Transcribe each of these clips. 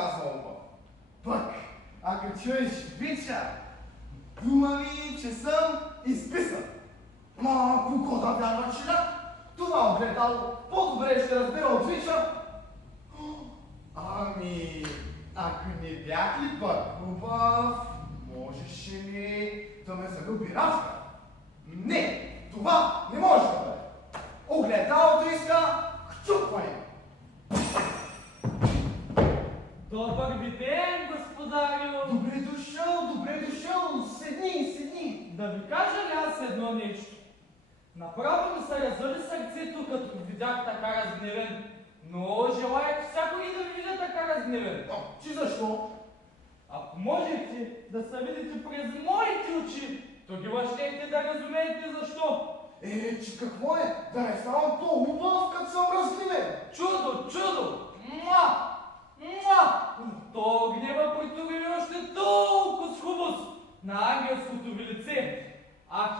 казва оба. Пък, ако чуеш Вича, дума ми, че съм изписан. Ма, кого да вярва, че да? Това огледало по-добре ще разбира от Вича. Ами, ако не бях ли пък хубав, можеше ли да ме залюби Равка? Не, това не може да бъде. Огледалото иска хчупване. Добър ви ден, господарю! Добре дошъл, седни. Да ви кажа ли аз едно нещо? Направо ми се разоли сърцето, като видях така разгневен, но желаях всякога да ви видя така разгневен. Че защо? Ако можете да се видите през моите очи, тогава щехте да разумеете защо. Че какво е? Да не ставам по-убав, като съм разгневен. Чудо! Муа! То гнева притури още толкова с хубост на ангелското ви лице. Ах,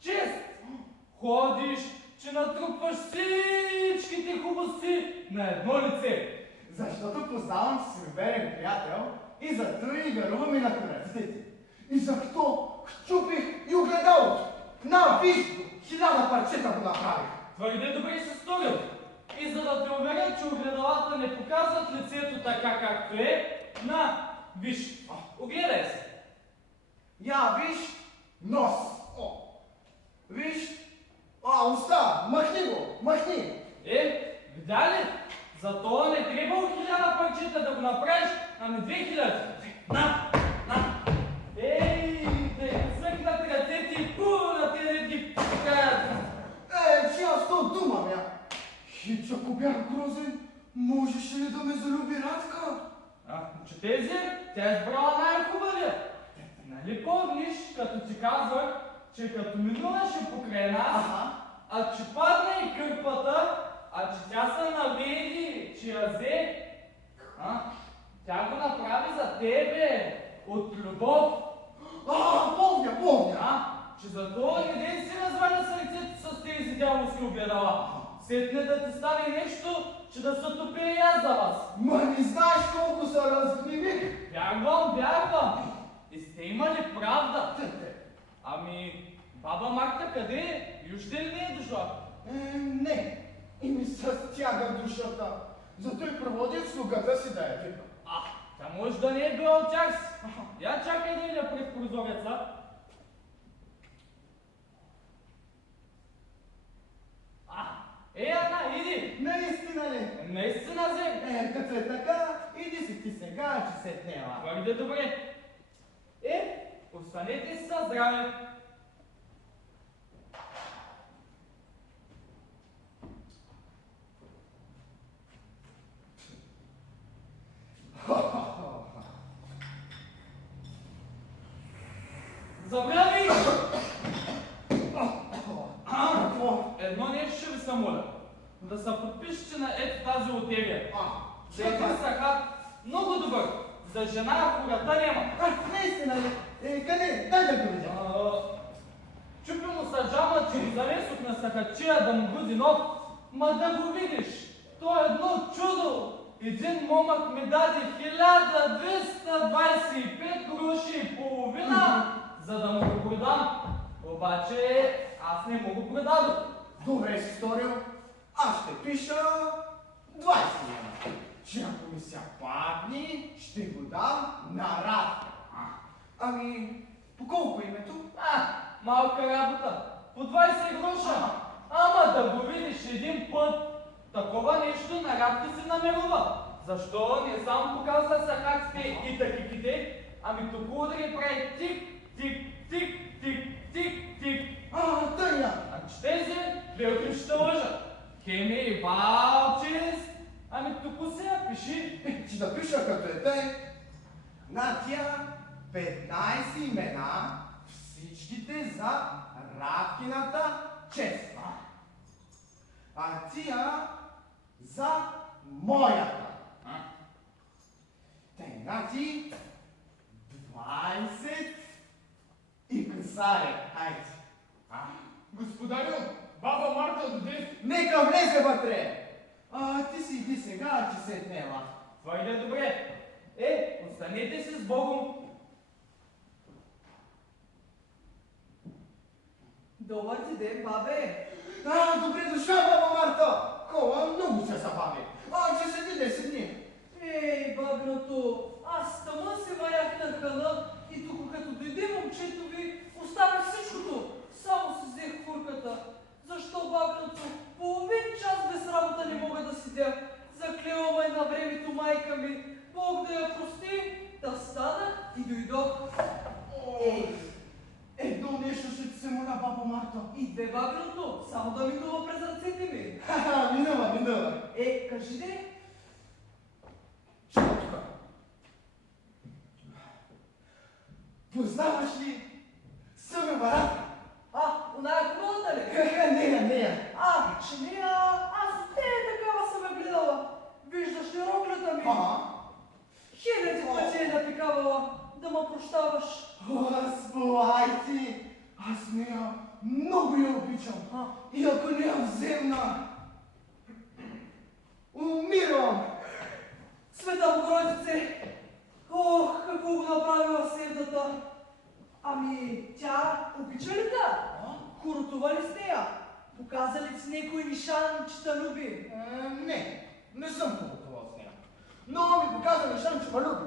чест! Ходиш, че натрупваш всичките хубости на едно лице. Защото познавам, че си ми верен приятел и зато и гарувам и на кръстите. И защо щупих и огледалото? На, виж го! 1000 парчета го направих. Твърде добре си сторил. И за да те уверя, че огледалата не показват лицето така както е, на, виж, огледай се. Я виж нос. Виж. Уста. Махни. Видя ли? Зато не трябвало 1000 парчета да го направиш, ами 2000. На! Да я съкнат ръцете и пурнат и да ги покажат. Че аз то дума мя. Хич, ако бях грозен, можеше ли да ме залюби Радка? Че тези, тя е избрала най-хубавия. Нали помниш, като ти казвах, че като минуваше покрай нас, а че падна и кърпата, а че тя се наведи, че я взе, тя го направи за тебе, от любов. Помня. Че зато не си разваля сърцето с тези дяволски огледала. Сетне да ти стане нещо, че да се топи и аз за вас. Ма не знаеш колко се разгневих. Вярвам. И сте имали правда. Ами, баба Марта къде е? Юще ли не е дошла? Не. И ми се стяга душата. Зато и проводих слугата си да я викам. Тя може да не е била от тях си. Я чакай да видя пред прозореца. Ана, иди! Наистина ли? Наистина се! Като е така, иди си ти сега, че се тнела. Твърде добре. Останете си със здраве. Забрави! Едно нещо ще ви се моля. Да се подпишете на ето тази лотерия. За един сахат много добър. За жена хората няма. Наистина ли? Къде? Дай да го видя. Чупи му са жама, че завесох на сахачия да му буди нов. Ма да го видиш. То е едно чудо. Един момък ми даде 1225 гроши и половина, за да му го продам. Обаче аз не му го продадох. Добре си сторил. Аз ще пиша 20 лена. Че ако ми се падни, ще го дам на Радка. Ами, по колко името? Малка работа. По 20 гроша. Ама да го видиш един път. Такова нещо на Радка се намерува. Защо не само показва сахаците и такиките, ами тук удари прави тик. Тъйна. Че тези белки ще лъжат. Хеми и Валчес. Ами тук сега пиши. Че да пиша като е те. На тия 15 имена, всичките за Радкината чест. А тия за моята. Тъй, значи 20 и късаре. Хайде. Господарю, баба Марта доде. Нека влезе вътре. Ти си иди сега, че се е днела. Твърде добре. Останете си с Богом. Добър ти ден, бабе. Добре дошла, баба Марта. Кола, много се забави. Ще седи 10 дни. Ей, бабиното, аз тъмън се варях на храна и тук като дойде момчето ви, оставих всичкото. Само си взех фурката. Защо, бабиното? Половин час без работа не мога да седя. Заклела ме на времето майка ми. Бог да я прости. Да станах и дойдох. Едно нещо ще ти се моля, баба Марта. И две, бабиното, само да минува през ръцете ми. Минава. Кажи де. Чакай тук. Познаваш ли Събе Баратка? Оная хубавата ли? Нея. Че нея, аз от нея такава съм я гледала. Виждаш ли роклята ми? Хиляди пъти е напикавала, да ме прощаваш. Разполай ти! Аз нея много я обичам. И ако не я вземна, умирам! Света Богородице! Какво го направила седната? Тя обича ли да? Хоротува ли с нея? Показа ли си някой нишан, че те люби? Не съм хубавала с нея. Но ми показа неща, че ме люби.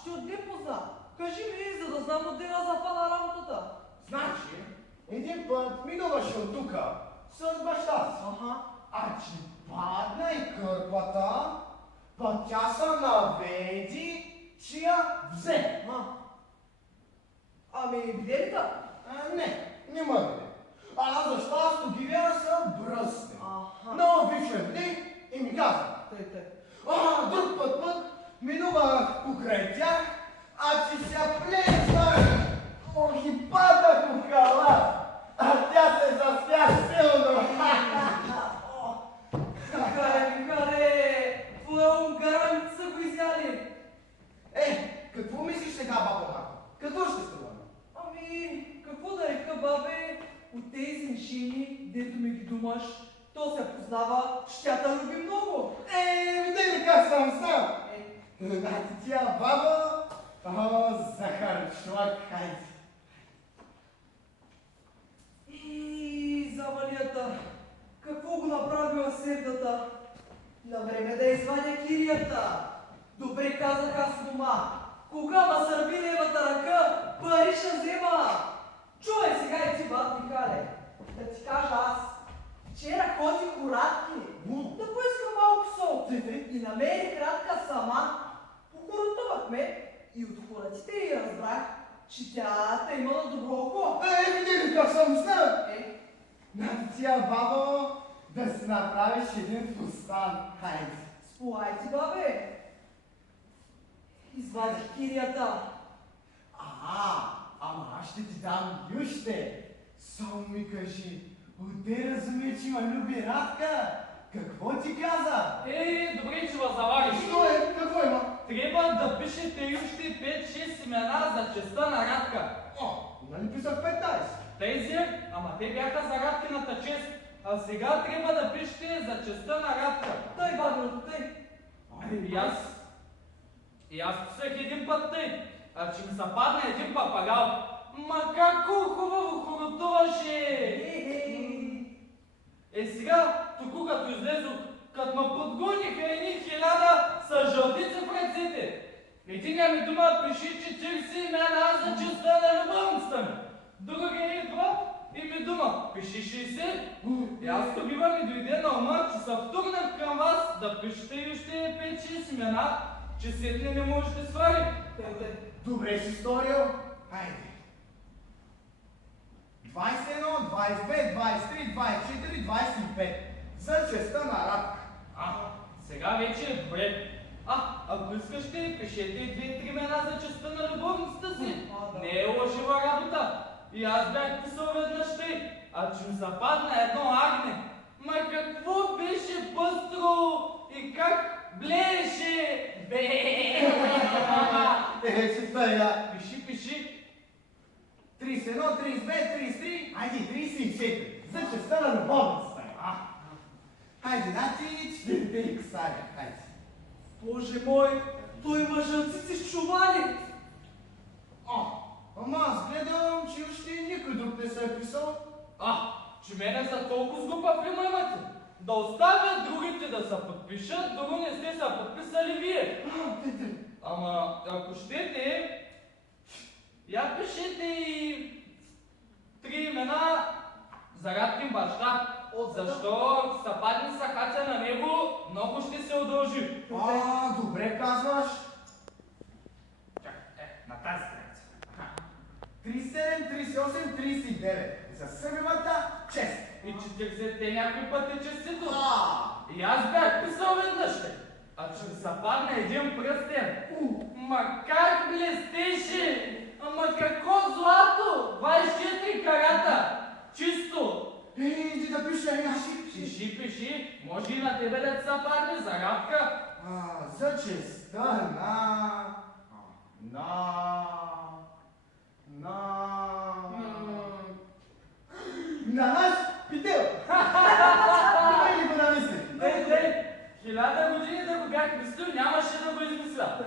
Ще отде позна. Кажи ми, за да знам отде да запада работата. Значи, един път минуваше от тука с баща си. Че падна и кърпата, па тя се наведи, че я взе. Виде ли да? Не ме виде. Защо аз тогивя се бръсне. Но виждам дни и ми каза. Друг път минувах покрай тях, че се плеснах. И падах в хала, тя се засмя силно. Михале, твоя унгаранци са го изяли. Какво мислиш сега, баба Марта? Какво ще струва? Какво да река, бабе, от тези жени, дето ми ги думаш, то се познава, ще тя люби много. Види ли как съм знал? Тя баба, захарчлак, хайде. Завалията, какво го направила седната? На време да извадя кирията. Добре казах аз дома. Кога ма сърби левата ръка, пари ще взема. Чувай сега и ти, бат Михале, да ти кажа аз. Вчера ходих у Радки, да поискам малко сол. И намерих Радка сама. Похоротувахме и от хората и разбрах, че тя те имала добро око. Види ли как съм знал? Тя баба да си направиш един фустан. Хайде. Сполай ти, бабе. Извадих кирията. Аз ще ти дам юще. Само ми кажи, отде разуме, че ма люби Радка? Какво ти каза? Добре, че ва завариш. Какво има? Трябва да пишете още 5-6 семена за честа на Радка. Нали писах 15? Тези, те бяха за Радкината чест. А сега трябва да пишете за честа на Радка. Тъй, бабиното, тъй. И аз писах един път тъй, че ми се падна един папагал. Како хубаво хоротуваше! Сега, тук като излезох, като ме подгониха едни 1000 с жълтици в ръцете. Единия ми дума пиши 40 имена за честа на любовницата ми. Другия идва и ми дума пиши 60. И аз тогава ми дойде на ума, че се втурнах към вас да пишете още 5-6 имена, че сетне не можете да свари. Добре си сторил. Хайде. 21, 22, 23, 24, 25. За честа на Радка. Сега вече е добре. Ако искаш пишете 2-3 имена за честа на любовницата си. Не е лъжива работа. И аз бях писал веднъж тъй, че ми западна едно агне. Какво беше пъстро и как блееше. Ще стая. Пиши. 31, 32, 33, хайде 34. За честа на любовницата. Хайде, четирите иксаря, хайде. Боже мой, той има жълцици с чували. Ама аз гледам, че още никой друг не се е писал. Че мене за толкова сглупав ли ме имате? Да оставят другите да се подпишат, друго не сте се подписали вие. Ама, ако щете, я пишете и 3 имена за Радкин баща. Защо са падни сахача на него, много ще се удължи. Добре казваш. На тази страница. 37, 38, 39. За събивата чест. И 40-те някой път е честито. И аз бях писал веднъж. А че ми се падна един пръстен. Ма как блестеше! Ама какво злато! 24 карата! Чисто! Иди да пиша, Пиши. Може и на тебе да ти се падне за Радка. За честа на нас Пител! Добре ли го намисли? Дей, 1000 години да го бях мислил, нямаше да го измисля.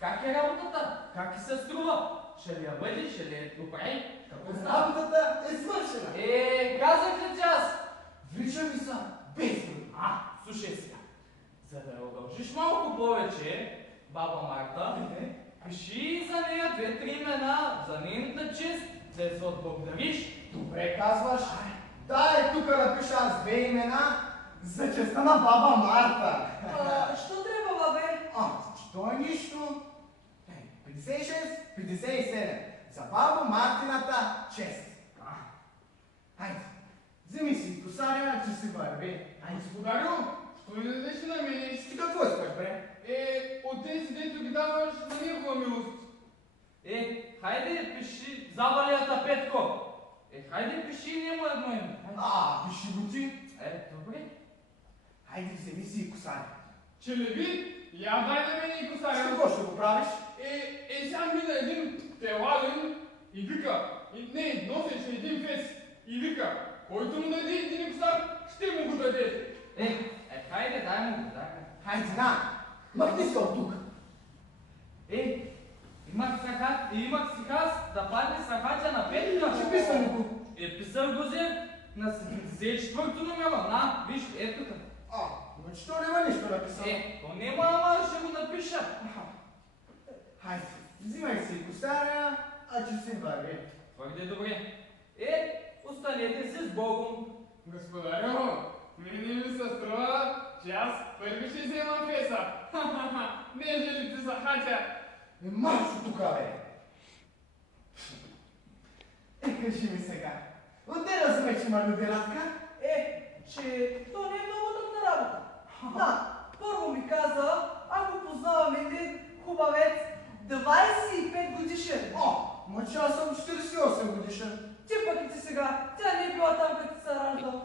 Как е работата? Как ти се струва? Ще ли я бъде, ще ли я добре? Работата е свършена. Казах ли че аз? Влича ми са без. Слушай сега. За да я удължиш малко повече, баба Марта, пиши за нея 2-3 имена, за нейната чест, да я се отблагодариш. Добре казваш. Дай тук да пиша аз 2 имена за честа на баба Марта. Що трябва, бабе? То е нищо. 56, 57. За баба Мартината чест. Хайде, вземи си косаря, че си върви. Господарю, що ми дадеш на мене? Ти какво искаш, бре? От тези, дето ги даваш на негова милост. Хайде пиши завалията Петко. Хайде пиши нему едно име. Пиши го ти. Добре. Хайде, вземи си косаря. Челеви, я дай да мене и С косаря. какво ще го правиш? Сега мина един теладен и вика, носеше един фес и вика, който му даде един косар, ще му го даде. Хайде, дай му го, дай. Хайде, махни се от тук. Имах си хас да падне сахача на Петка. Ще писам го. Писам го на 74-то номера. Виж, ето тук. Но че то няма нищо написано. То няма, ама ще го напиша. Хайде, взимай си косаря, че си върви. Твърде добре. Останете се с Богом. Господарю, мене ми се струва, че аз първи ще вземам феса. Не желите за хача. Марш от тук, бе! Кажи ми сега, отде разбе, че има люби Радка? Че то не е много трудна работа. Първо ми каза, ако познавам един хубавец, 25 годишен. Ма че аз съм 48 годишен. Ти пък и ти сега, тя не е била там, като се раждал.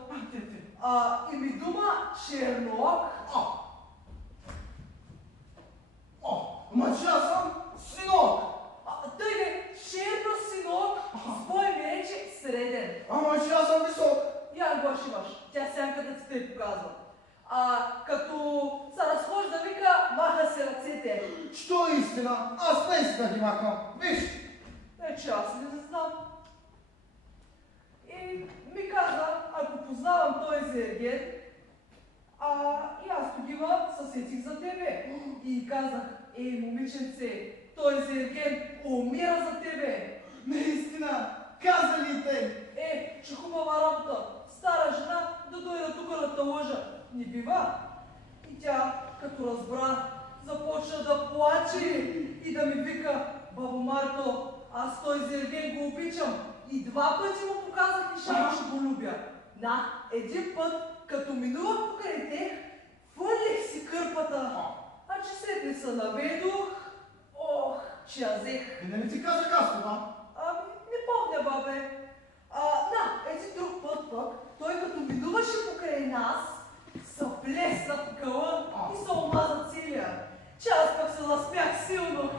И ми дума Черноок. Ма че аз съм синок. Той е черно синок, с бой ми рече среден. Ама че аз съм висок. Я го имаш, тя сянката ти те показва. Като се разхожда, вика, маха се ръцете. Що е истина? Аз наистина ги махам. Виж! Че аз не знам. И ми каза, ако познавам този Зерген, и аз тогава съсетих за тебе. И казах, момиченце, той Зерген умира за тебе. Наистина! Каза ли те? Че хубава работа. Стара жена да дойде тук да те лъжа. Не бива. И тя, като разбра, започна да плаче и да ми вика, бабо Марто, аз той Зерген го обичам. И 2 пъти му показах нишата, че го любя. Един път, като минувах покрай тех, фърлих си кърпата. Че сетне се наведох, че я взех. Нали ти казах аз това? Не помня, бабе. Един друг път пък, той като минуваше покрай нас, се плесна в къла и се омаза целия. Че аз пък се засмях силно.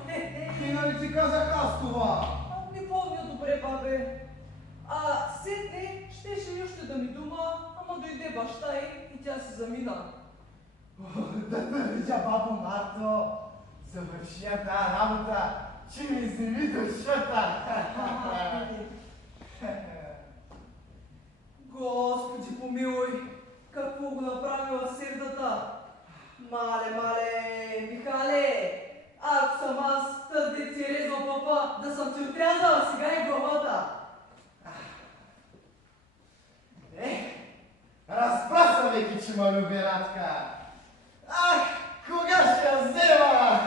Нали ти казах аз това? Не помня добре, бабе. Сетне щеше още да ми дума, ама дойде си замина. Да те видя, бабо Марто, завърши я тая работа, че ми изниви душата. Господи помилуй, какво го направила Севдата? Мале, Михале, ако съм аз, тъс дет си резал папа, да съм ти отрязала сега и главата. Разпрасвайки, че ме люби Радка. Ах, кога ще я взема?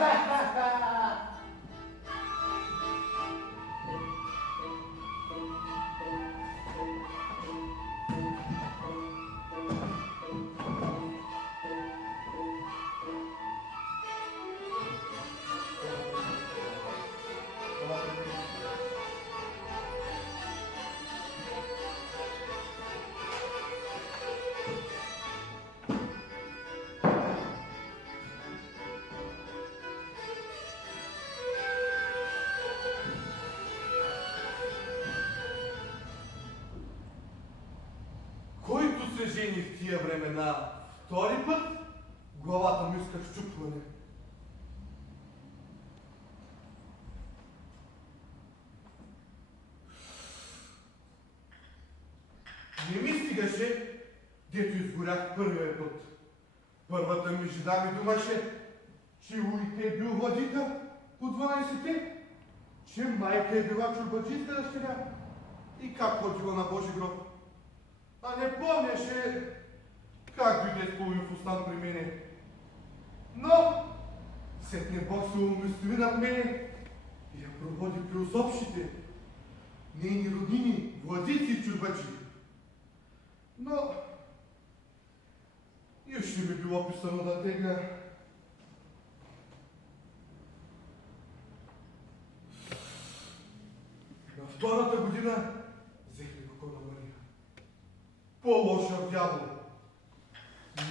Който се жени в тия времена втори път, главата му иска щупване. Не ми стигаше, дето изгорях първия път. Първата ми жена ми думаше, че уйте е бил владика по 12-те, че майка е била чорбаджийска дъщеря и как ходила на Божи гроб. А не помняше как дойде с половин фустан при мене. Но сетне Бог се умистови над мене и я проводи при усопшите, нейни роднини, владици и чорбаджи. Но и ще ми било писано да тегля. На втората година взехме кокона Мария. По-лоша от дявол.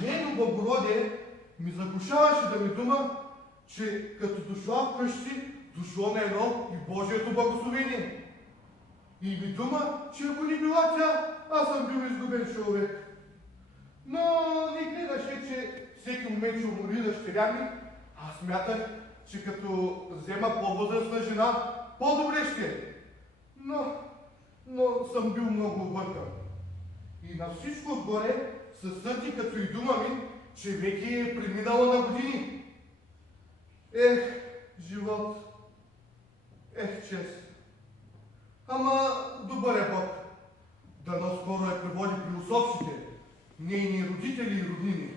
Нейно благородие ми заглушаваше да ми дума, че като дошла вкъщи, дошло на едно и Божието благословение. И ми дума, че ако не била тя, аз съм бил изгубен човек. Но не гледаше, че всеки момент ще умори дъщеря ми, аз смятах, че като взема по-възрастна жена, по-добре ще е. Но съм бил много объркан. И на всичко отгоре се сърди като и дума ми, че веки е преминала на години. Ех, живот. Ех, чест. Ама добър е Бог. Дано скоро я преводи при усопшите, нейни родители и роднини.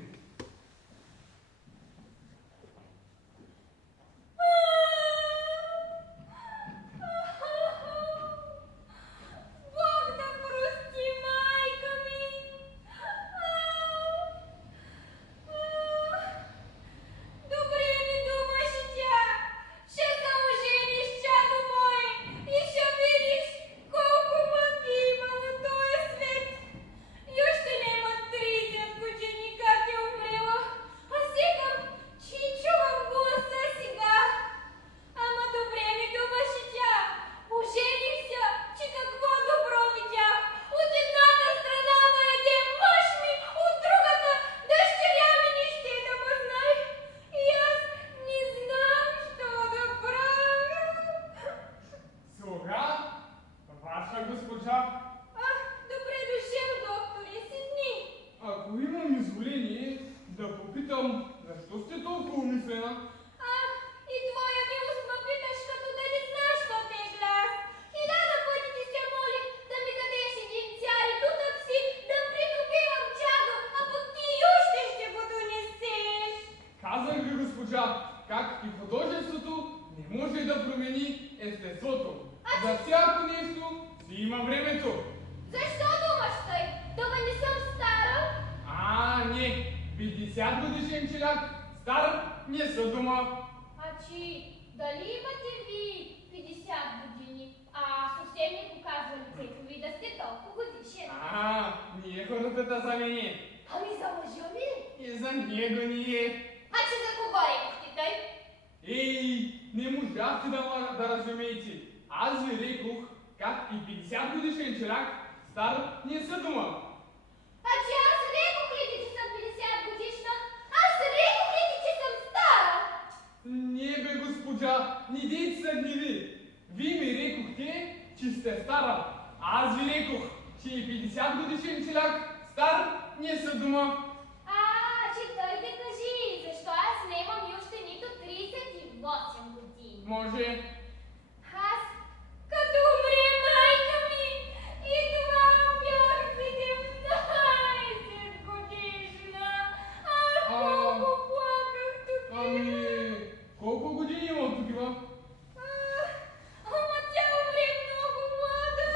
Как и художеството не може да промени естеството. За всяко нещо си има времето. Защо думаш тъй? Дома не съм стара? Не. 50 годишен челяк, стар не са дума. Дали имате ви 50 години? Съвсем не показва лицето ви да сте толкова годишен. Ние хората за мене. За мъжа ми? И за него ние. За кого рекохте тъй? Не можахте да разумеете. Аз ви рекох, как и 50 годишен челяк, стар не са дума. Аз рекох ли, че съм ни дейте са гниви. Вие ми рекохте, че сте стара. Аз ви рекох, че и 50 годишен челяк, стар, не са дума. Че той да кажи, защо аз нямам и още нито 38 години. Може. Аз, като умре майка ми, и това бях 17 годишна. Колко плаках тогава. Колко години има такива? Ама тя умре много млада.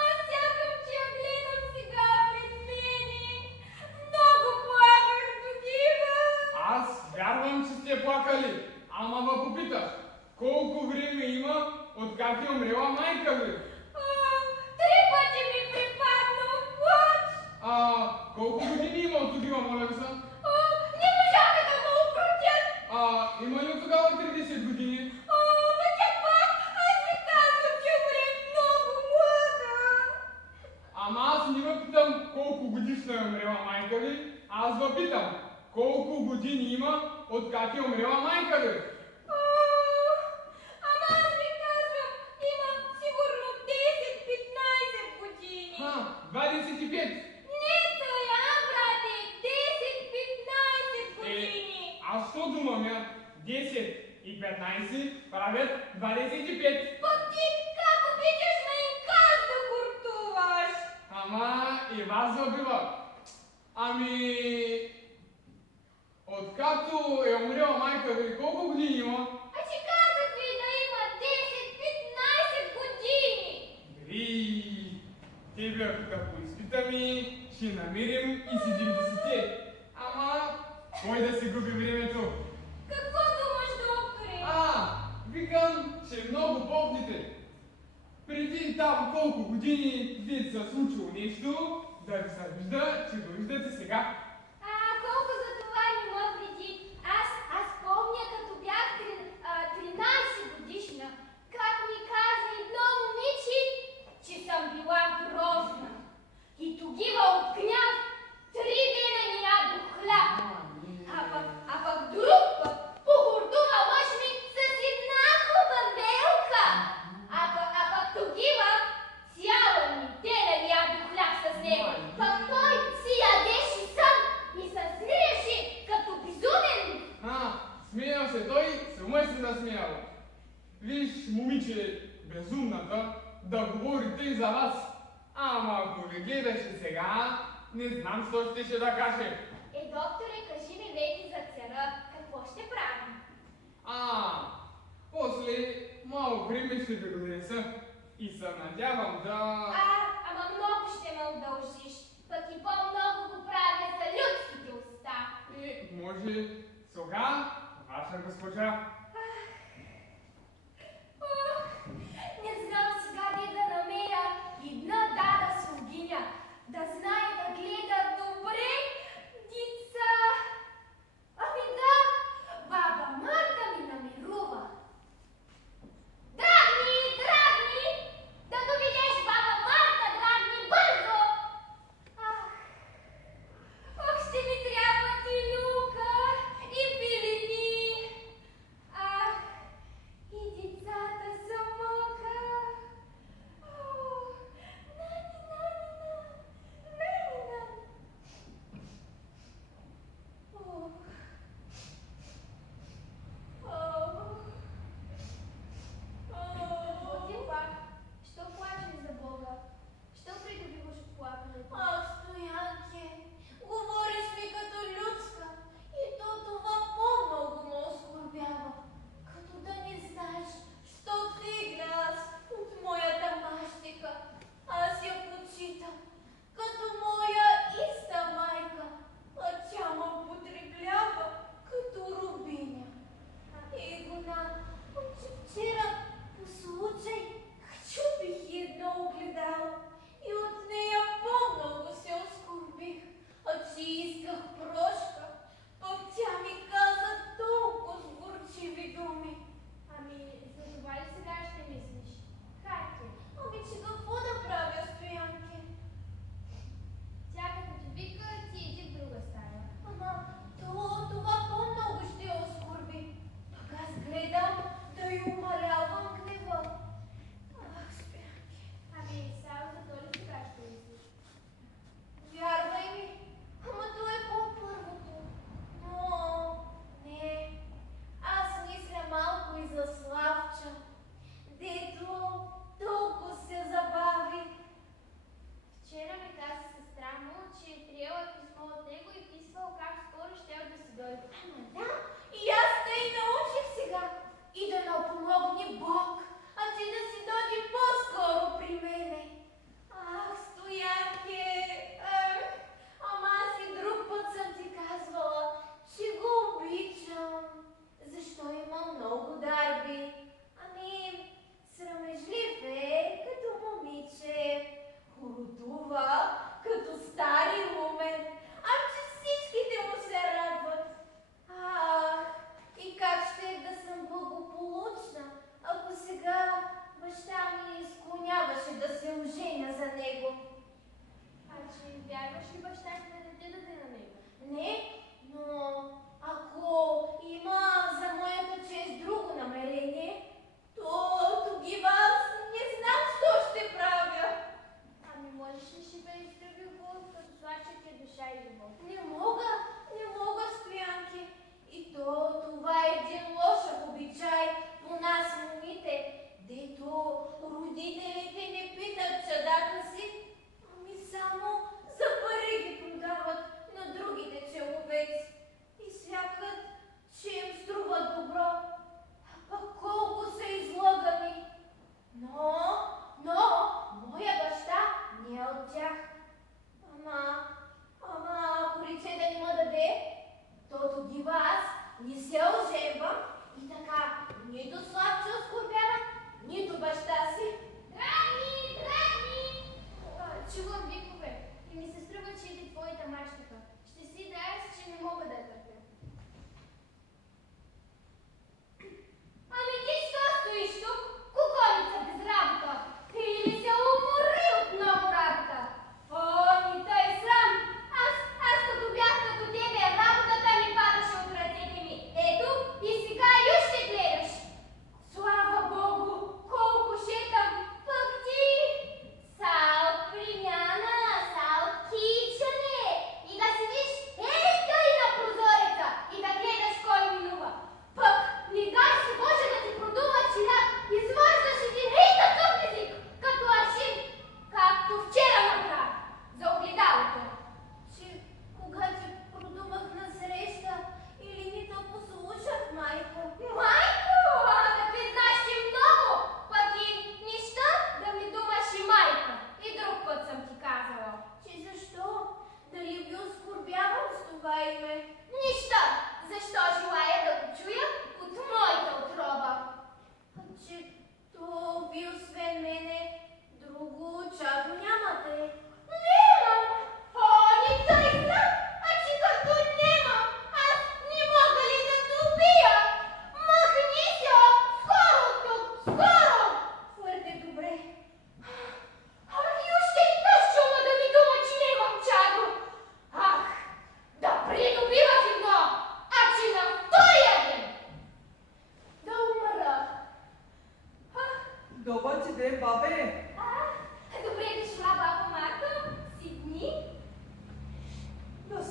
Аз сякам, че я гледам сега пред мене. Много плаках тогава. Аз вярвам, че сте плакали. Ама ме попиташ, колко време има, откак е умрела майка ви? 3 пъти ми припадна в плач. Колко години има от тогава, моля ви са? Не можаха да ме укротят. Има ли от тогава 30 години? Ама тя пак, аз ви казвам, че умре много млада. Ама аз не ме питам колко годишна е умрела майка ви, аз ви питам колко години има, откак е умрела майка ви? Ама аз ви казвам, има сигурно 10-15 години. 25. Не тая, брате, 10-15 години. Аз що думам я? 10 и 15 правят 25. Пък ти как обичаш ме и как да куртуваш? Ама и вас забива. Откакто е умрела майка ви, колко години има? Че казах ви да има 10-15 години. Тебе ако поизпитаме, ще намерим и 70-те. Ама, кой да си губи времето? Какво думаш, докторе? Викам, че много помните. Преди там колко години ви се случило нещо, да ви се вижда, че го виждате сега. Колко за това има преди? Аз помня, като бях 13 годишна, как ми каза едно момиче, че съм била грозна. И тогава от гняв 3 дена не ядох хляб. А пък друг път похордува мъж ми с една хубавелка. А пък тогава цяла неделя не ядох хляб с него. Пък той си ядеше сам и се смееше като безумен. Смеял се той, сама се насмял. Виж, момиче, безумната, да говори тъй за вас. Ама ако ви гледаше сега, не знам, що ще да каже. Докторе, кажи ми веки за цара, какво ще правим? После малко време ще ви го донеса и се надявам да... Ама много ще ме удължиш, пък и по-много го правя за людските уста. Може сега, ваша госпожа. Не знам сега де да намеря една дада слугиня, да знае да гледа добре деца. Да, баба Марта ми намерува. Драгни, да доведеш баба Марта, драгни бързо. Ще ми трябва ти люка и пилини. И децата са мъка. Какво ти пак? Що плачеш за Бога? Що придобиваш плакането? Стоянке, говориш ми като людска и то това по-много ме оскорбява. Като да не знаеш, що тегля аз от моята мащика. Аз я почитам като моя иста майка, а тя ме потреблява като рубиня. Че вчера по случай чупих едно огледало и от нея по-много се оскорбих. Че исках прошка, пък тя ми каза толкова сгорчиви думи. За това ли сега ще мислиш? Хайде, Че какво да правя, Стоянке? тя като те вика, ти иди в друга стая. Това по-много ще я оскорби. Пък аз гледам,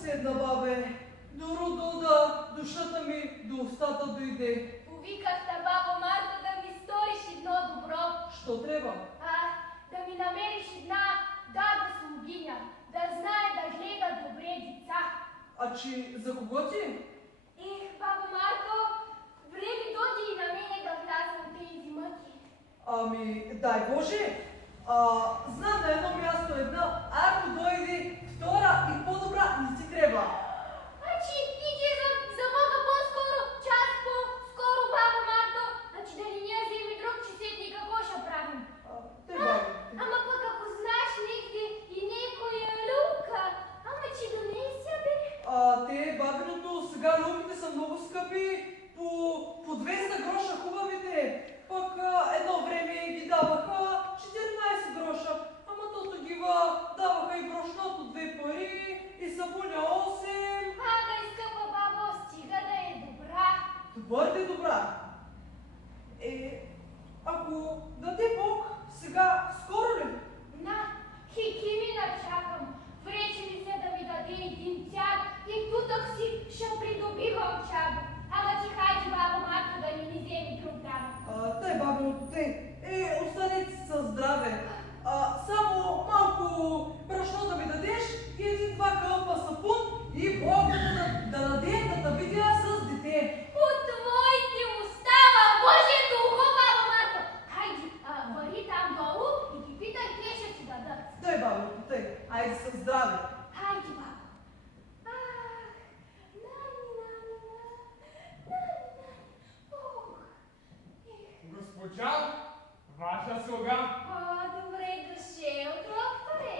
седна, бабе. До родода душата ми до устата дойде. Повикахте бабо Марта да ми сториш едно добро. Що трябва? Да ми намериш една дада слугиня, да знае да гледа добре деца. А че за кого ти? Бабо Марто, време доди и на мене да вляза от тези мъки. Ами, дай Боже. Знам на едно място една, ако дойде втора и по-добра, не ти трябва. Иди за Бога по-скоро, час по-скоро, бабо Марто. Дали ние вземи друг часетник, какво ще правим? Те, бабе. Ама пък ако знаеш негде и некоя люлка, че донеся бе. Те, бабиното, сега люлките са много скъпи, по 200 гроша хубавите. Пък едно време ги даваха 14 гроша, ама то тогава даваха и брошното 2 пари, и сабуня 8. Да е скъпа, бабо, стига да е добра. Твърде добра. Ако даде Бог, сега скоро ли? Хики ми начакам. Врече ми се да ми даде един цял и тутък си ще придобивам чадо. Ама ти хайди, бабо Марто, да ни не вземи друг дан. Тъй, бабиното, останете със здраве. Само малко брашно да ми дадеш и 1-2 кълпа сапун и Бог да даде да те видя с дете. От твоите устава, Божието ухо, бабо Марто. Хайди, вари там долу и ги питай, те ще ти дадат. Тъй, бабиното, тъй. Айде със здраве. Хайди, бабо. Госпожа, ваша слуга. Добре дошъл, докторе.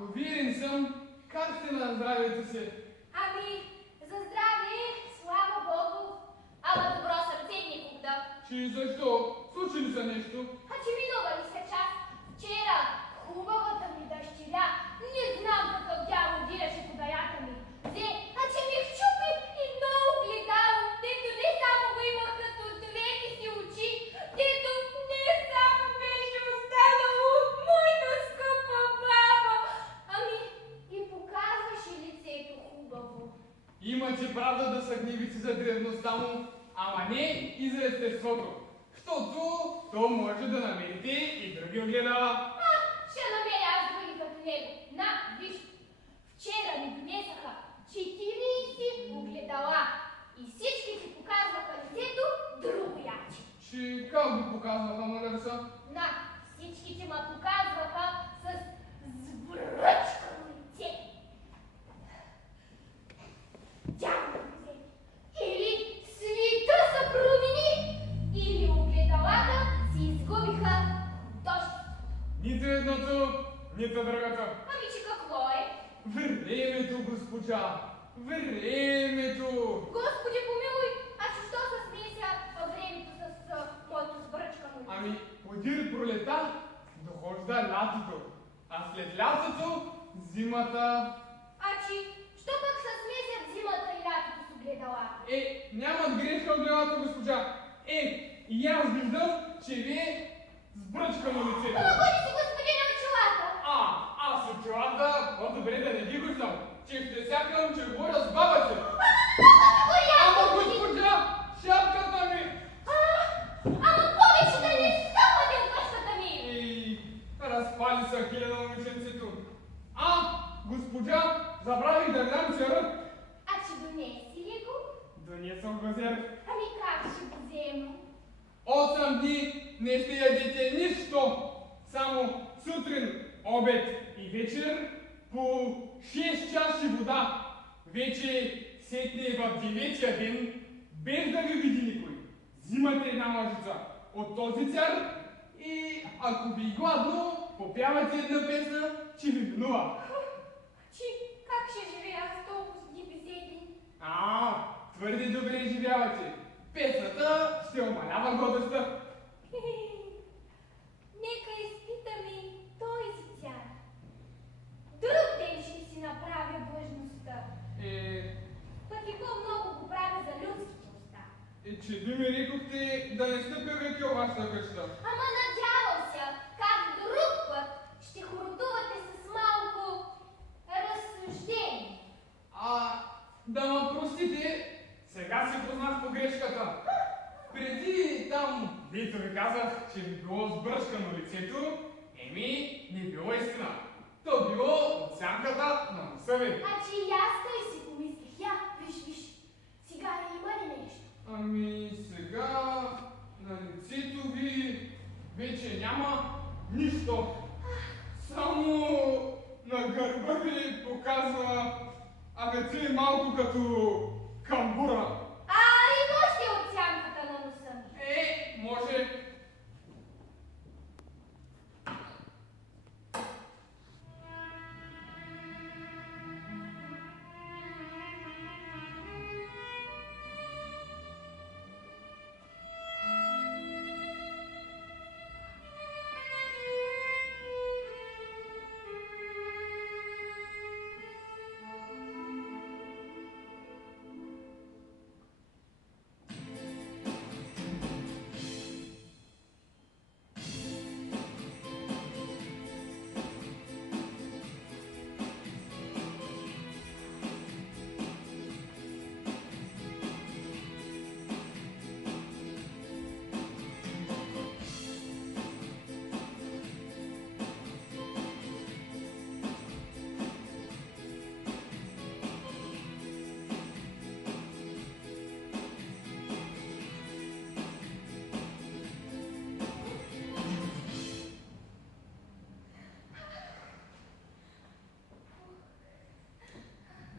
Уверен съм, как сте на здравето си? За здраве, слава Богу. Ама добро сърце никога. Че защо? Случи ли се нещо? Че минува ли се час? Вчера хубавата ми дъщеря, не знам какъв дявол дираше по даята ми. Взе, че ми вчупи едно огледало, дето не само го имах като двете си очи, дето не само беше останало от моята скъпа баба. И показваше лицето хубаво. Имате правда да се гневите за древността му, ама не и за естеството. Щото то може да намерите и други огледала. Ще намеря аз други като него. Виж, вчера ми донесаха 40 огледала и всички ти показваха лицето другояче. Че как го показваха, моля са? Всички ти ме показваха с сбръчкано лице. Дявол взе. Или света се промени, или огледалата си изгубиха дощ. Нито едното, нито другото. Че какво е? Времето, госпожа! Времето! Господи помилуй, що се смеся времето с моето сбръчкано лице? Подир пролета дохожда лятото, а след лятото зимата. Що пък се смесят зимата и лятото с огледала? Нямат грешка огледалата, госпожа. И аз виждам, че ви е сбръчкано лицето. Гони си, господине, очилата! Аз очилата по-добре да не ги виждам, че ще сякам, че говоря с баба си. Ама, госпожа, шапката ми! Повече да не стъпвате от бащата ми! Разпали са хиляда момиченцето. Госпожа, забравих да взем черът. Че донеси ли го? Донесох го зер. Как ще го взема? 8 дни не ще ядете нищо. Само сутрин, обед и вечер по 6 чаши вода. Вече сетне в 9-я ден, без да ви види никой. Взимате една лъжица от този цар и ако ви гладно, попявате една песна, че ви минува. Как ще живея с толкова дни беседи? Твърде добре живявате. Песната ще омалява годността. Нека изпитаме и този цяр. Друг ден ще си направя длъжността. Пък и по-много го правя за людските уста. Че ви ми рекохте да не стъпя веки о вашата къща. Надявам се, как друг път ще хоротувате като ви казах, че ви било сбръшкано лицето, не било истина. То било от сянката на носа ви. А че и аз тъй си помислих. Я, виж. Сега има ли нещо? Сега на лицето ви вече няма нищо. Само на гърба ви показва тъй малко като камбура. И може от сянката на носа ми. Може.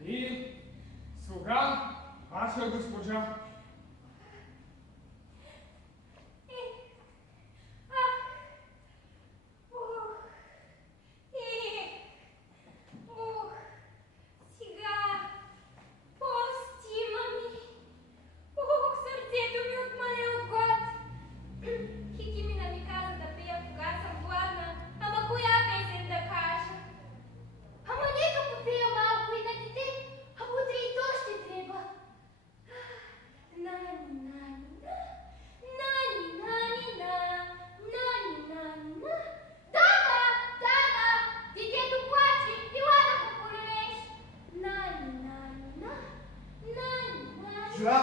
И сега, ваша госпожа. Сега по-стима ми. Сърцето ми отмане от глад. Хикимина ми каза да пия, кога съм гладна. Ама коя песен да кажа? Ама нека попия малко и на дете, а утре и то ще трябва. Да, детето плаче, ела да го полюлеш. Жена,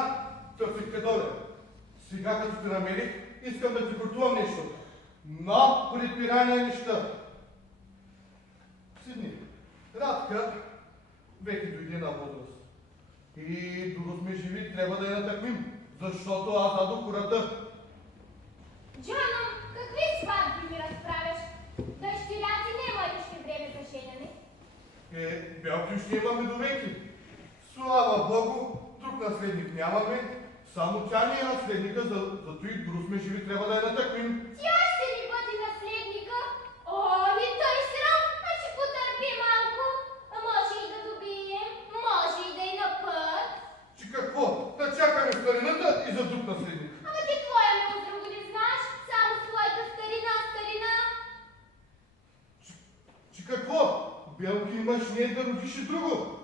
търсих доле. Сега като те намерих, искам да ти готувам нещо. Но припирания неща. Седни. Радка вече дойде на възраст. И докато сме живи, трябва да я натъкмим, защото аз дадох хората. Джано, какви сватби ми разправяш? Дъщеря ти няма ли ще време за женене? Белки ще имаме довеки. Слава Богу, друг наследник нямаме, само тя не е наследника, зато и докато сме живи, трябва да я натъкмим. Тя ще ни бъде наследника? И той срам, че потърпи малко. Може и да добием, може и да е на път. Че какво? Да чакаме старината и за друг наследник. Ама ти твоя много друго не знаеш, само своята старина. Че какво? Белки имаш не да родиш и друго.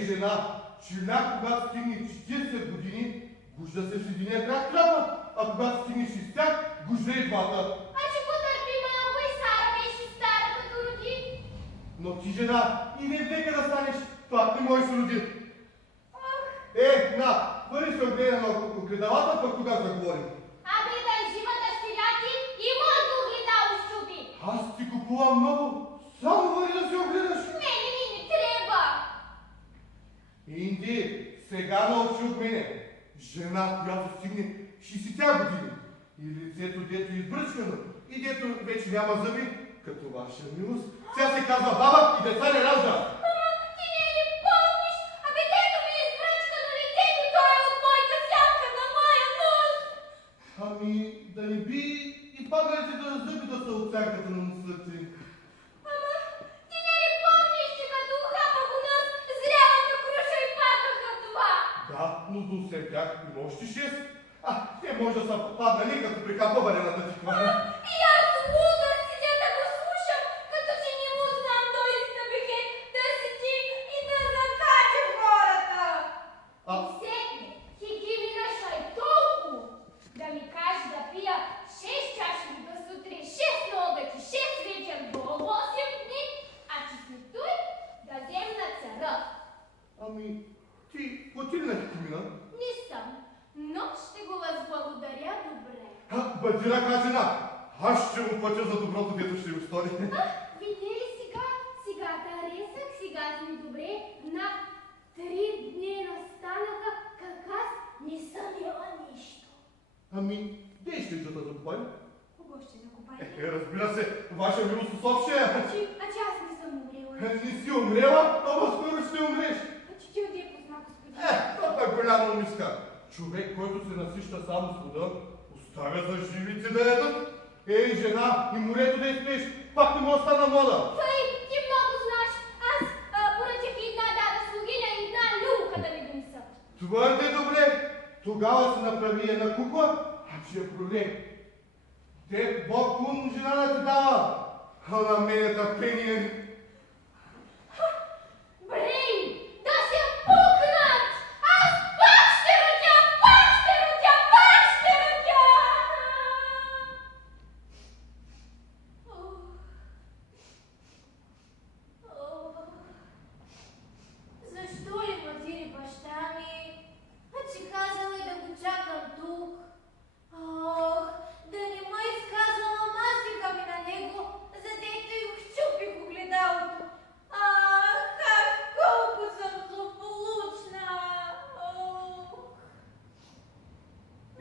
Жена, жена, когато стигне 40 години, гужда се в единия крак трябва, а когато стигнеш и с тях, гужда и двата. Че потърпи малко и Сара беше стара като роди. Но ти, жена, и не века да станеш, пак не можеш да роди. Бъди се огледа на огледалата, пък тогава заговорим. Да е жива дъщеря ти и моето огледало щупи. Аз ти купувам много, само бъди да се огледаш. Мене ми не трябва. Инди, сега научи от мене. Жена, която стигне 60 години и лицето дето избръчкано и дето вече няма зъби, като ваша милост, тя се казва баба и деца не ражда. Ти не ли помниш? Дето ми е избръчкано лицето, то е от моята сянка на моя нос. Да не би и падалите да зъби да са от сянката на носа ти. Ти не ли помниш, че като ухапах у нас зрялата круша и паднаха това? Да, но до все тях има още 6. Те може да са паднали, като при капаварената ти хвана. И аз луда седя да го слушам, като че не му знам той да бихе да седи и да закача хората. И сетне, хигимина шай толкова да ми каже да пия 6 чаши до сутрин, 6 на обед и 6 вечер до 8 дни, че си той да взем на цара. Ти плати ли на хигимина? Не съм, но ще го възблагодаря добре. Бъди заради ръка жена. Аз ще му платя за доброто, дето ще ви стори. Види ли сега таресах, сега сме добре. На 3 дни настанаха, как аз не съм ела нищо. Ами, де ще да закупаем? Кого ще закупаем? Разбира се, ваша милост усопше. А че аз не съм умрела. Не си умрела, ама скоро ще умреш. А че ти отде позна, господин. Това е голяма миска. Човек, който се насища само с вода, оставя за живите да ядат. Ей, жена, и морето да изпиеш, пак не му остана мода. Фай, ти много знаеш. Аз поръчах една дада слугиня и една люлка да ми донесат. Твърде добре. Тогава се направи една кукла, а че я проде. Те Бог кун жена да ти дава. А на мене търпение. Брейн, да се пукнат! Аз пак ще родя, пак ще родя, пак ще родя! Защо ли мазили баща ми? А че казала и да го чакам тук. Ох, да не ме изказала мастика ми на него, задето и щупих огледалото. Ах, как колко съм злополучна! Ох.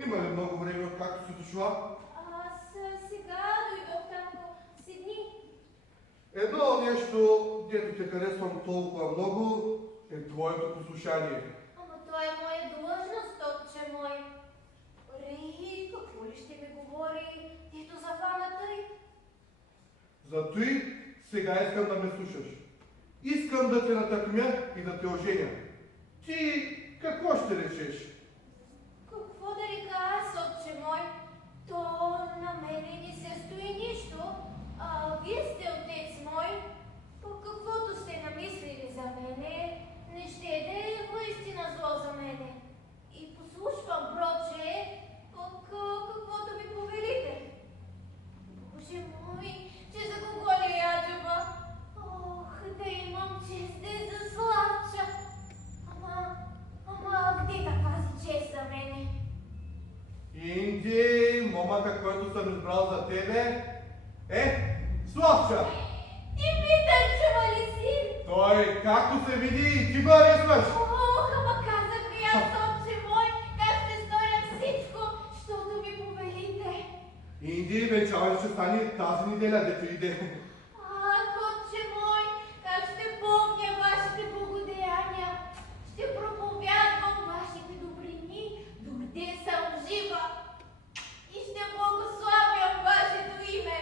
Има ли много време, откакто си дошла? Аз сега дойдох там до Сидни. Едно нещо, дето те харесвам толкова много, е твоето послушание. Ама това е моя длъжност, отче мой. Рей, какво ли ще ми говори дето за фамата й? Зато и сега искам да ме слушаш. Искам да те натъкмя и да те оженя. Ти какво ще речеш? Какво да река аз, отче мой? То на мене не се стои нищо, а вие сте отец мой. По каквото сте намислили за мене, не ще да е наистина зло за мене. И послушвам, проче, пък каквото ми повелите. Боже мой, че за кого ли яджаба? Ох, да имам чест да е за Славча. Ама, где да пази чест за мене? Инди, момъка, който съм избрал за тебе, е Славча. Ти питаш, чува ли си? Той, както се види, и ти го харесваш. Ох, ама казах ви аз, отче мой, как ще сторя всичко, щото ми повелите. Инди, вечерът ще стане тази неделя, дето иде. Ах, отче мой, как ще помня вашите благодеяния. Ще проповядвам вашите добрини, докъде съм жива. И ще благославям вашето име.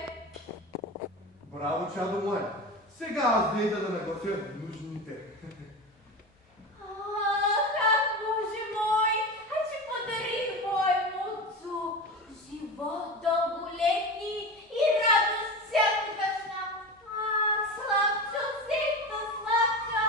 Браво, чадо мое. Сега аз да ида да наглася нужните. Ах, Боже мой, а че подарих моему отцу живот, дълголетни и радост всякогашна. Ах, Славчо, ситно, Славчо!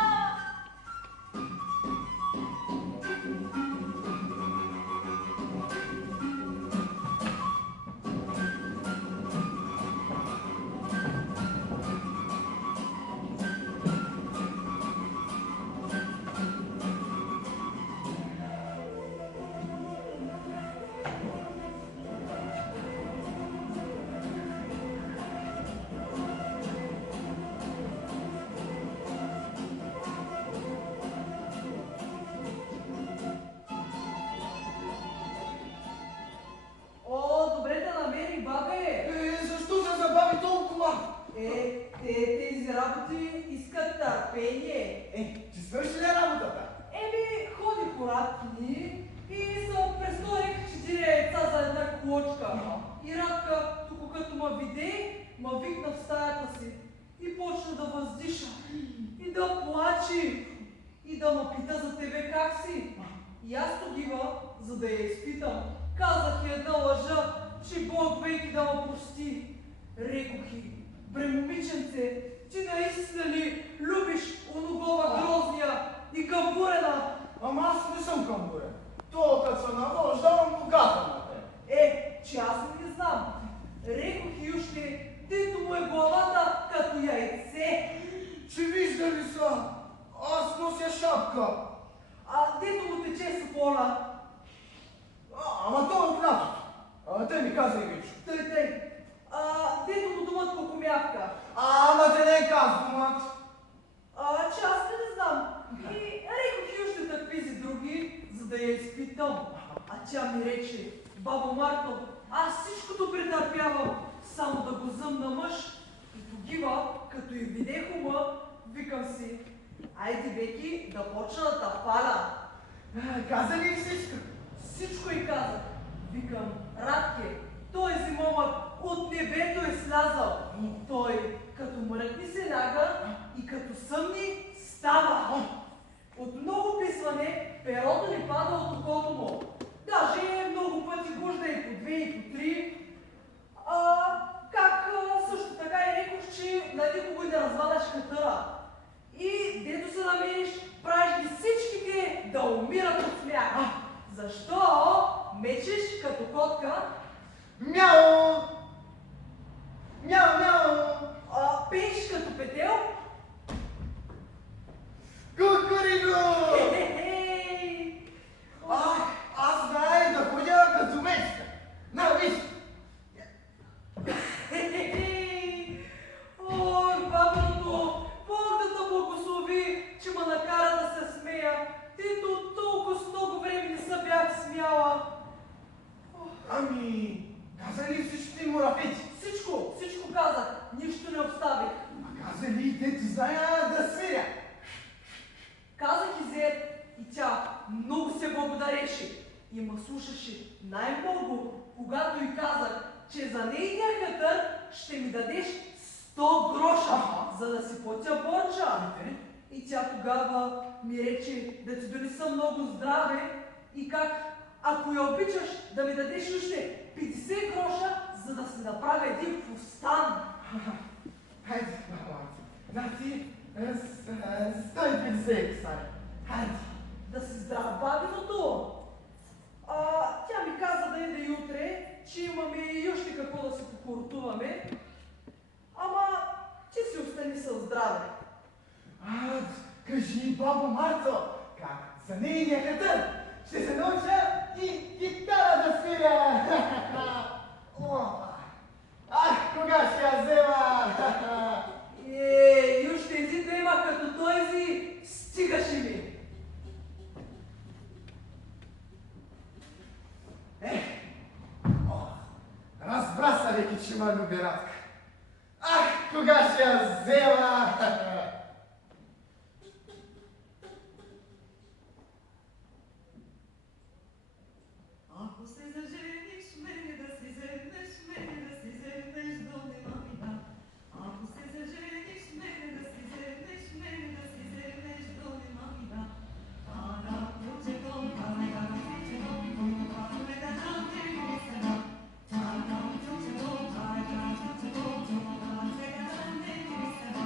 О, добре да намери, бабе! Защо се забави толкова? Тези работи искат търпение. Ти свърши ли работата? Ходи по Радкини и съм престорих 4 яйца за една клочка. И Радка, тук като ма виде, ма викна в стаята си и почна да въздиша и да плачи и да ма пита за тебе как си. И аз тогава, за да я изпитам, казах и една лъжа, че Бог веки да ма прости. Рекох и, бре момиченце, ти наистина ли любиш оногова грозния и камбурена? Ама аз не съм камбурен. То, като се навождавам, го казвам на те. Че аз не знам. Рекох и още, дето му е главата като яйце. Че виждали са, аз нося шапка. А дето му тече сафона. Ама то от лятото. Те ми каза и вече. Тъй. Дето до думат Кокомявка. Ама те не казват. Че аз не знам. И рекох и още такви други, за да я изпитам. А тя ми рече: бабо Марто, аз всичкото претърпявам, само да го зъмна мъж. И тогава, като и видех ума, викам си: айде беки да почна да паля. Каза ли всичко? Всичко й казах. Викам: Радке, този момък от небето е слязал. Той като мръкни се ляга и като съмни става. От много писване перото ни пада от окото му. Даже много пъти гужда и по 2 и по 3. Как също така и рекох, че на никого не разваляш катъра. И дето се намериш, правиш ги всичките да умират от смях. Защо мечеш като котка? Мяу! Мяу, мяу! Пееш като петел? Кукуриго! Хе-хе-хей! Аз знае да ходя като мечка. На, виж! Хе-хе-хей! Ой, бабното, Бог да те благослови, че ме накара да се смея. Тито толкова много време не се бях смяла. Ами, каза ли всички мурафети? Всичко казах, нищо не оставих. Каза ли дето зная да свиря? Казах и зет, и тя много се благодареше и ме слушаше най-много, когато й казах, че за нейния катър ще ми дадеш 100 гроша, за да си платя борча. И тя тогава ми рече да ти донеса много здраве и как, ако я обичаш, да ми дадеш още 50 гроша, за да си направя един фустан. Хайде, баба, значи 150 сари. Хайде. Да си здрав, бабиното. Тя ми каза да иде утре, че имаме и още какво да се покуртуваме. Ама ти си остани със здраве. Кажи, баба Марто, как за нейния катър ще се науча и гитара да свиря. Кога ще я взема? И още ези да има като този, стигаше ми. Разбра се, веки, че ма люби Радка. Кога ще я взема? Ако се зажениш, мене да си вземеш, мене да си вземеш до немамина. Ако се зажениш, мене да си вземеш, мене да си вземеш до немамина. Ана, кучето, ана, кучето, ме да дам те мисена. Ана, кучето, ана, кучето, ме да дам те мисена.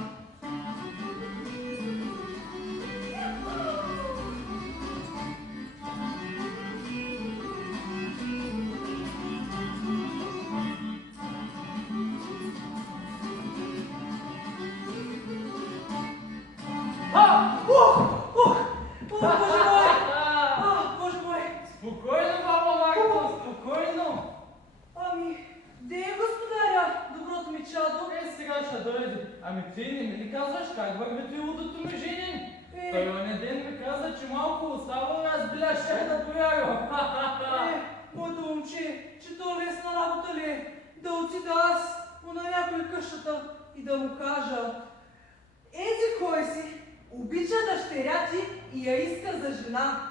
Боже мой! Спокойно, баба Марто, спокойно. Ами, де е господаря, доброто ми чадо? Сега ще дойде. Ами ти не ми ли казваш как върви ти лудото ми женин? Е. Той оня ден ми каза, че малко остава, аз била ще да повярвам. Моето момче, че то лесна работа ли е? Да отида аз на някой къщата и да му кажа: ези кой си, обича дъщеря ти и я иска за жена.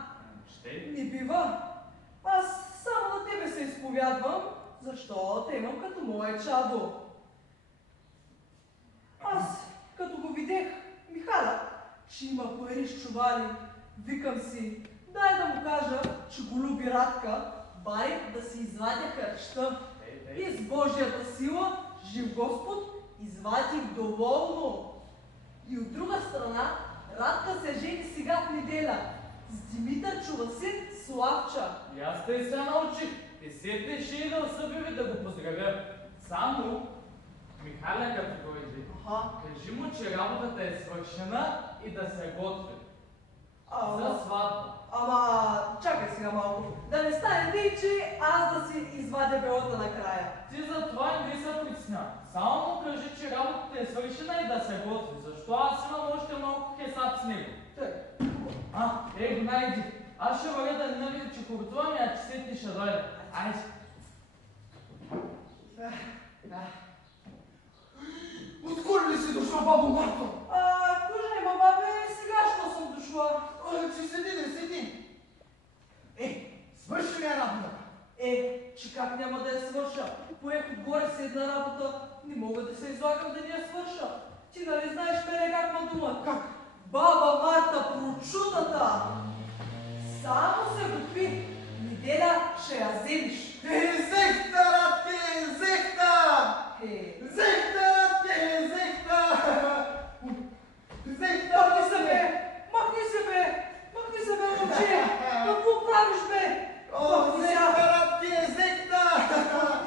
Ще? Не бива. Аз само на тебе се изповядвам, защото те имам като мое чадо. Аз, като го видех, Михаля, че има пари с чували, викам си: дай да му кажа, че го люби Радка, бай да си извадя харчта. И с Божията сила, жив Господ, извадих доволно. И от друга страна, Радка се жени сега в неделя с Димитър Чувасит Славча. И аз те се научих. И сетне ще идва в събеви да го поздравя. Само Михаля като дойде, кажи му, че работата е свършена и да се готви. За сватба. Ама, чакай сега малко. Да не стане тъй, че аз да си извадя белата накрая. Ти за това не се притеснява. Само му кажи, че работата е свършена и да се готви. Защо аз имам още малко хесап с него. Тъй. Го найди. Аз ще вървя да не навида, че хортувам и а че ти ще дойде. Айде. Отколи ли си дошла, бабо Марто? Кожа има, бабе, сега що съм дошла? Че седи. Свърши ли я работа? Че как няма да я свърша? Поех отгоре с една работа, не мога да се излагам да ни я свърша. Ти нали знаеш мене как ма дума? Как? Баба Марта, прочутата! Само се готви, неделя ще я вземеш. Зехта, Радке, зехта! Зехта! Махни се бе, момче! Какво правиш бе? Махни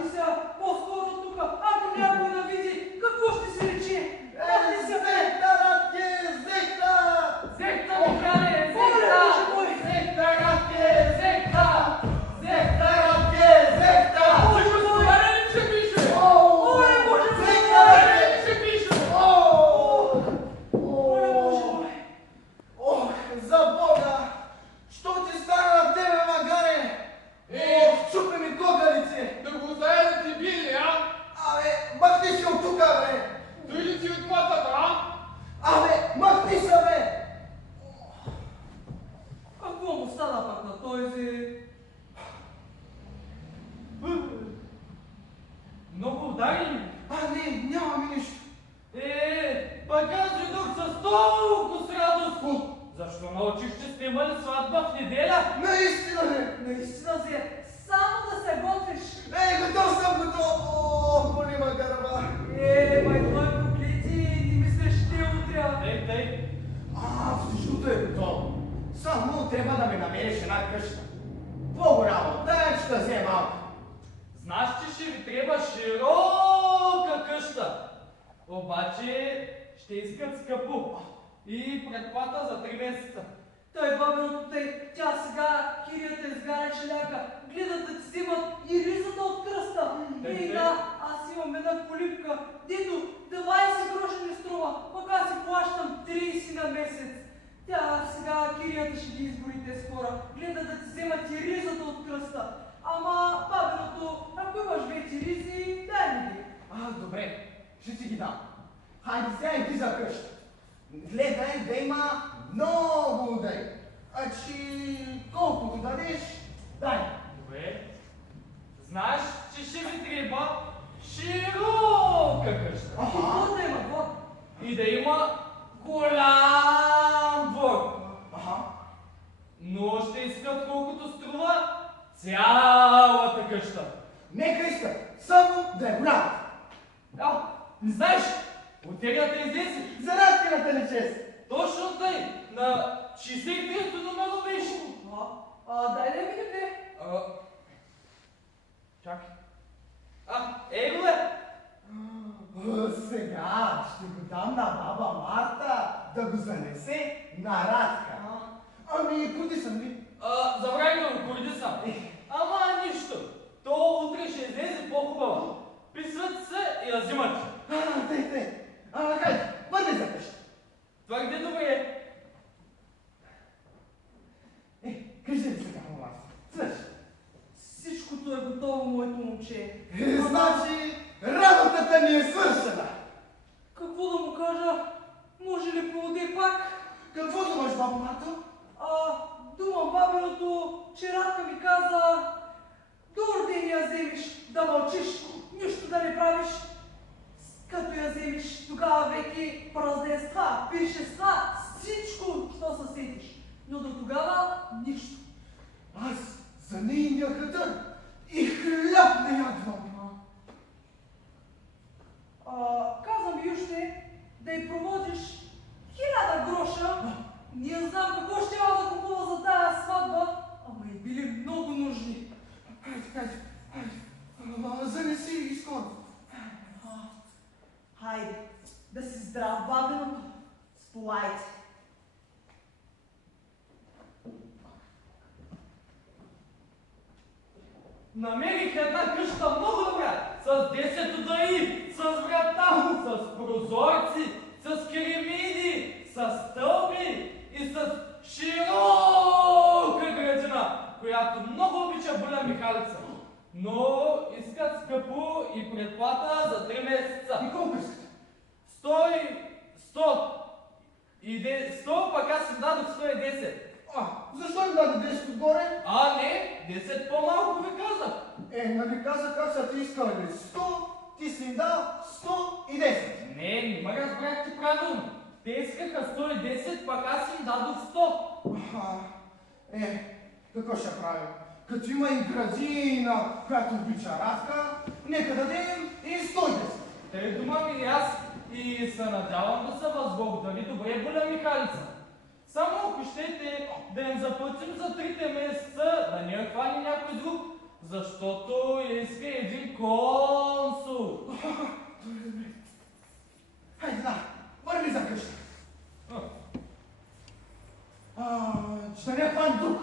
се, по-скоро тук, ако някой да види, какво ще си рече? Махни се бе! Зехта, Михале! Моля, Боже мой! Моля, Боже мой! Ох, за Бога! Що ти стана на тебе, магаре? Чупи ми когалици! Да го знае да ти били, а? Махни се от тука, бе! Дойди ти от матата, а? Махни се, бе! Какво му стана пък на този? Много удари ли? Не, нямаме нищо. Пък аз дойдох с толкова с радост. Защо научих, че сте имали сватба в неделя? Наистина, бе! Наистина зе, само да се готвиш. Готов съм, готов! Боли ма гърба. Май твой проклети, не мислиш, ще утря. Тъй. Всичкото е готово. Само трябва да ми намериш една къща. По-голямо, че да взема малко. Знаеш, че ще ви трябва широка къща. Обаче ще искат скъпо. И предплата за 3 месеца. Той бабеното тъй, тя сега кирията изгаря челяка, гледат да ти взимат и ризата от кръста. Аз имам една колипка, дето 20 гроша не струва, пък аз си плащам 30 на месец. Тя сега кирията ще ги избори тези хора, гледат да ти вземат и ризата от кръста. Ама бабеното, ако имаш вече ризи, дай ми ги. Добре, ще ти ги дам. Хайде сега иди за къща. Гледай да има много дай. Колкото дадеш, дай. Добре. Знаеш, че ще ви трябва широка къща. Какво да има двор? И да има голям двор. Но ще искат колкото струва цялата къща. Нека искат, само да е голям. Не знаеш, от теглята излезе. За Радкината ли чест? Точно тъй, на 63-то номero беше. Дай да видим бе. Чакай. Его бе. Сега ще го дам на баба Марта да го занесе на Радка. Куди съм ли? Забравих да го кореди съм. Ама нищо. То утре ще излезе по-хубава. Писват се и я взимат. Тъй. Хайде, върни за къща. Твърде добре. Кажи ли сега, мама? Свърши. Всичкото е готово, моето момче. Значи, работата ни е свършена. Какво да му кажа? Може ли поводи пак? Какво думаш, баба Марто? Думам бабеното, че Радка ми каза до ден я вземеш, да мълчиш, нищо да не правиш. Като я вземеш, тогава веки празненства, пиршества, всичко, що се сетиш. Но до тогава нищо. Аз за нейния хътър и хляб не ядвам. Казвам и още да й проводиш 1000 гроша. Не знам какво ще да купува за тая сватба, ама и били много нужни. Хайде. Занеси и скоро. Хайде, да си здрав, бабеното. Сполайте. Намерих една къща много добра, с 10 одаи, с врата, с прозорци, с керемиди, с стълби и с широка градина, която много обича Буля Михалица. Но искат скъпо и предплата за 3 месеца. И колко искате? 100, пък аз им дадох 110. Защо ми даде 10 отгоре? Не, 10 по-малко ви казах. Нали каза как са ти искали 100, ти си им дал 110. Не ме разбрахте правилно. Те искаха 110, пък аз им дадох 100. Какво ще правим? Като има и градина, която обича Радка, нека дадем и 110. Те дума ми и аз и се надявам да се възблагодари добре Буля Михалица. Само ако щете да им заплатим за 3 месеца, да не я хвани някой друг, защото иска един консул. Хайде, върви за къща. Ще не хвани друг.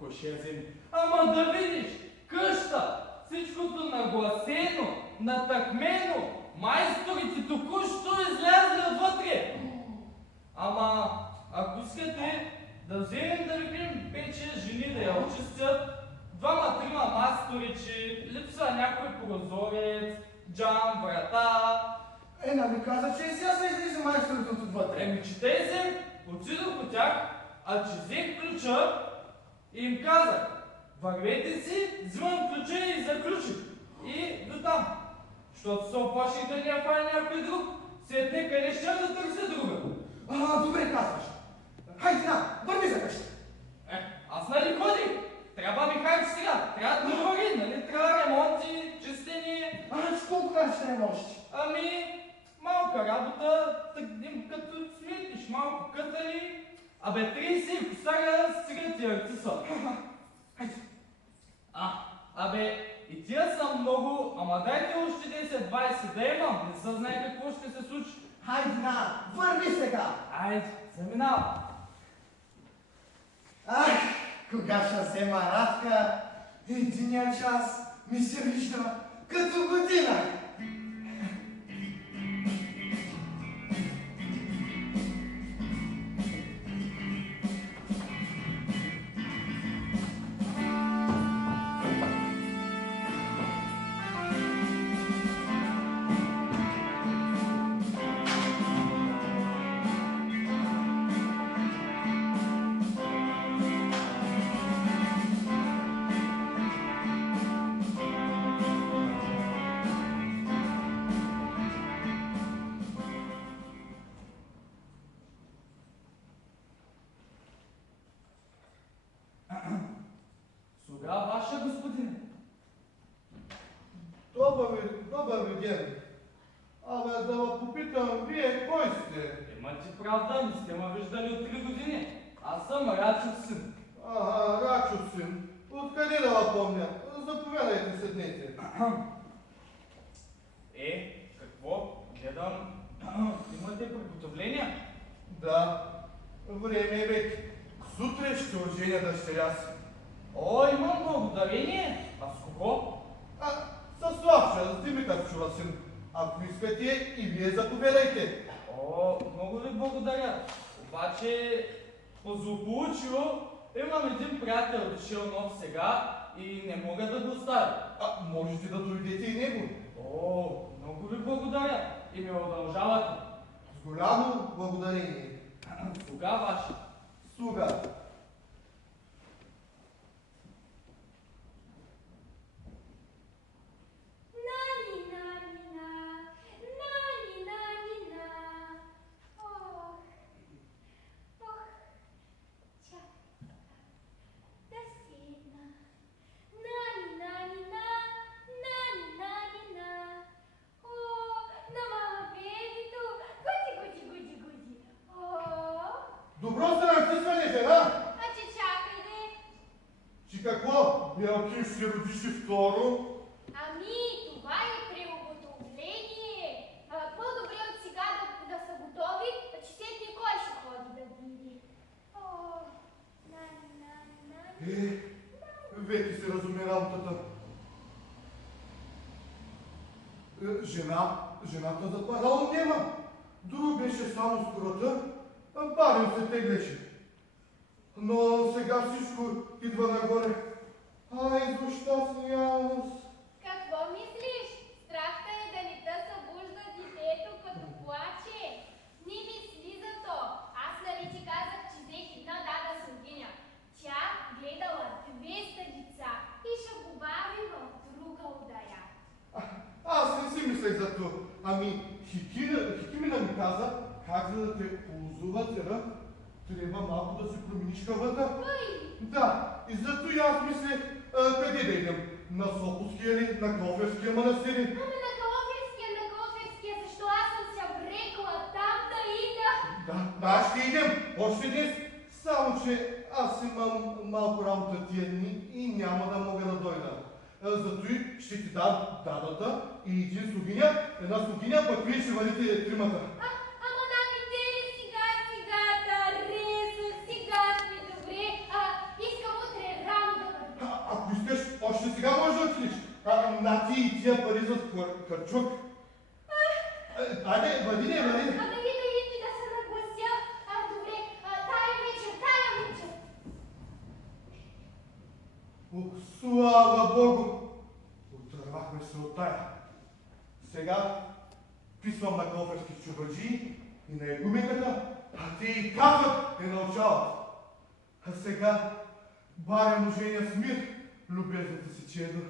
Кой ще я вземе? Ама да видиш, къща, всичкото нагласено, натъкмено, майсторите току-що излязли отвътре. Ама, ако искате да вземем да рекрем 5-6 жени да я очистят, 2-3 масторичи, липсва някой прозорец, джам, врата. Нали каза, че и сега се излиза майсторите от отвътре. Чете се, отидох по тях, а че взех ключа и им казах, вървете си, взимам ключа и заключих. И до там. Защото се оплаших да не я фане някой друг, сетне къде ще да търся друга. Добре казваш. Хайде, върви за къща. Аз нали ходих? Трябва ми харч сега, трябва да пари, нали? Трябва ремонти, чистени. Колко харчите не можеш? Малка работа, като сметиш, малко кътали. 30 косара стига ти артиса. И тия са много, ама дайте още 10-20 да имам, не се знае какво ще се случи. Хайде, върви сега. Заминава. Кога ще взема Радка, единия час ми се вижда като година. Ваше господине. Добър ден. Да ме попитам, вие кой сте? Ти правда, не сте ме виждали от 3 години. Аз съм Рачов син. Рачов син. Откъде да ме помня? Заповядайте, седнете. Какво? Гледам, имате приготовления? Да. Време е вече. Сутрин ще оженя дъщеря си. Имам благодарение. А с кого? Със Славча, с Димитър син. Ако искате и вие заповядайте. Много ви благодаря. Обаче, по злополучило, имам един приятел, дошъл нов сега и не мога да го оставя. Можете да дойдете и него. Много ви благодаря и ме удължавате. С голямо благодарение. Слуга ваше. Слуга. Добро сте натисване, жена! Че чакай де. Че какво? Белки ще родиш и второ? Това е преуготовление. По-добре от сега да са готови, че сетне кой ще ходи да види. Вече се разуме работата. Жената за парал няма. Друг беше само скората, барем се теглеше. Но сега всичко идва нагоре. Ай, защо смялост? Какво мислиш? Страхта е да не те събужда детето, като плаче. Не мисли за то. Аз нали ти казах, че взех една дада слугиня. Тя гледала 200 деца и ще го бави в друга удая. Аз не си мислех за това. Ами, Хикимина ми каза, как за да те ползува тера, трябва малко да се промениш хавата. Да, и зато и аз мислех, къде да идем? На Сополския или на Кофевския манастир? Ами на Кофевския, защо аз съм се обрекла там да ида? Да, ще идем, още днес. Само, че аз имам малко работа тия дни и няма да мога да дойда. Зато и ще ти дам дадата и един слугиня, една слугиня, пък вие ще валите тримата. Ама намите ли сега, Тарезо, сега сме добре, искам утре рано да вървим. Ако искаш, още сега можеш да отидеш. На ти и тия пари за карчук. Айде, вади. Да иди да се наглася. Добре, тая вечер. Слава Богу! Отървахме се от тая. Сега писвам на коферски чубаджи и на егумиката, а те и кафът научават. А сега баря мъжения с мир, любезната си чедо.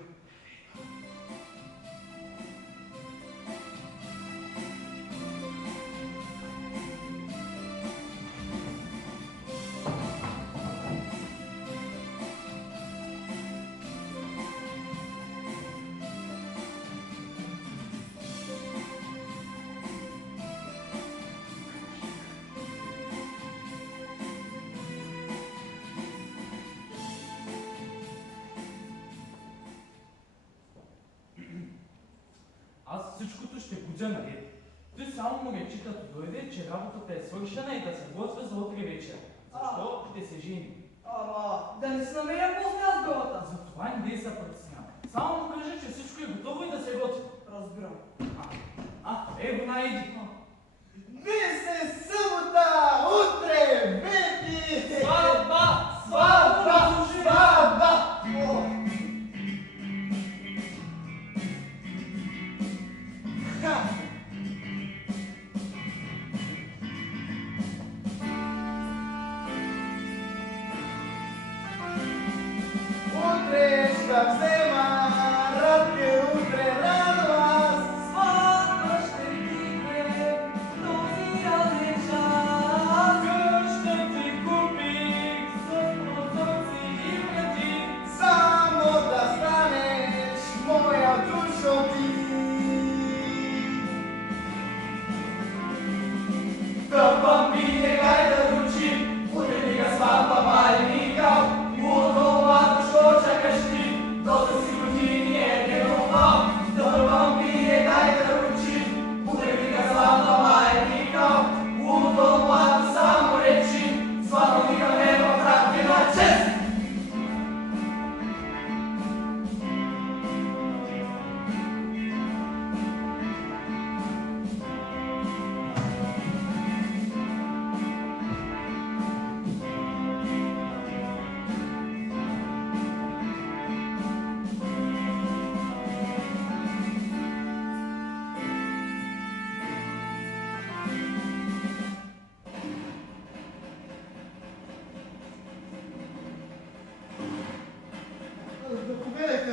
Аз всичкото ще будя наред. Ти само му речи като дойде, че работата е свършена и да се готвя за утре вечер. Защо ще се жени? Ама, да не се намеря после аз белата. Затова не дей се притеснява. Само му кажи, че всичко е готово и да се готви. Разбирам. Его найди. Днес е събота, утре, вети! Сватба! Утре ще взема ръбки, утре рано аз. Сватба ще дигне този ранен час. Къща ти купих с прозорци и врати. Само да станеш моя душо ти. Тъпа пине, дай да ручи, утре ми га сватба маленика. Младо, що чакаш ти, доста си години е негова. Тъпа пине, дай да ручи, утре ми га сватба маленика. Младо, само речи, сватба ми га нема брат ти на чест. Заповядайте,